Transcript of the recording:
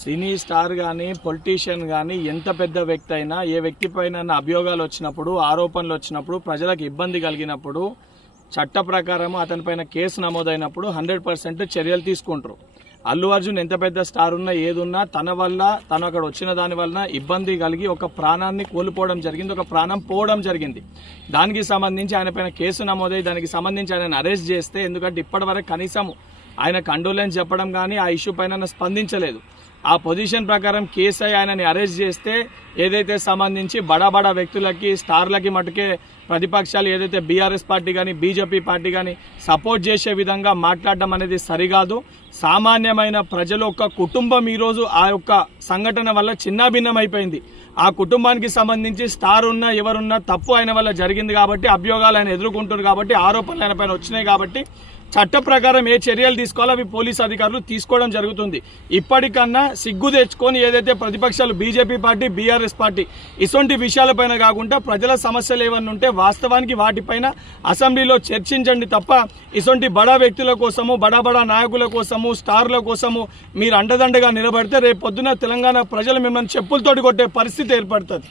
Cine star కానీ politician కానీ ఎంత పెద్ద వ్యక్తి అయినా ఏ వ్యక్తి పైన అభియోగాలు వచ్చినప్పుడు ఆరోపణలు వచ్చినప్పుడు ప్రజలకు ఇబ్బంది కలిగినప్పుడు చట్ట ప్రకారం అతనిపైన కేసు నమోదైనప్పుడు 100% చర్యలు తీసుకుంటారు. అల్లు అర్జున్ ఎంత పెద్ద స్టార్ ఉన్నా ఏదున్నా తన వల్ల తను అక్కడ వచ్చిన దాని వలన ఇబ్బంది కలిగి ఒక ప్రాణాన్ని కోల్పోవడం జరిగింది, ఒక ప్రాణం పోవడం జరిగింది. దానికి సంబంధించి ఆయన పైన కేసు నమోదై దానికి సంబంధించి ఆయన అరెస్ట్ చేస్తే, ఎందుకంటే ఇప్పటివరకు కనీసం ఆయన కండోలెన్స్ చెప్పడం కానీ ఆ ఇష్యూ పైన స్పందించలేదు. ఆ పొజిషన్ ప్రకారం కేసు ఆయనని అరెస్ట్ చేస్తే ఏదైతే సంబంధించి బడా వ్యక్తులకి స్టార్లకి మటుకే ప్రతిపక్షాలు ఏదైతే బీఆర్ఎస్ పార్టీ కానీ బీజేపీ పార్టీ కానీ సపోర్ట్ చేసే విధంగా మాట్లాడడం అనేది సరికాదు. సామాన్యమైన ప్రజలు ఒక కుటుంబం ఈరోజు ఆ యొక్క సంఘటన వల్ల చిన్నాభిన్నమైపోయింది. ఆ కుటుంబానికి సంబంధించి స్టార్ ఉన్నా ఎవరున్నా తప్పు ఆయన వల్ల జరిగింది కాబట్టి అభియోగాలు ఆయన ఎదుర్కొంటున్నారు కాబట్టి ఆరోపణలు ఆయన పైన వచ్చినాయి కాబట్టి చట్ట ప్రకారం ఏ చర్యలు తీసుకోవాలో అవి పోలీసు అధికారులు తీసుకోవడం జరుగుతుంది. ఇప్పటికన్నా సిగ్గు తెచ్చుకొని ఏదైతే ప్రతిపక్షాలు బీజేపీ పార్టీ బీఆర్ఎస్ పార్టీ ఇటువంటి విషయాలపైన కాకుండా ప్రజల సమస్యలు ఏమన్నా ఉంటే వాస్తవానికి వాటిపైన అసెంబ్లీలో చర్చించండి తప్ప ఇటువంటి బడా వ్యక్తుల కోసము బడా నాయకుల కోసము స్టార్ల కోసము మీరు అండదండగా నిలబడితే రేపు పొద్దున తెలంగాణ ప్రజలు మిమ్మల్ని చెప్పులతోటి కొట్టే పరిస్థితి ఏర్పడుతుంది.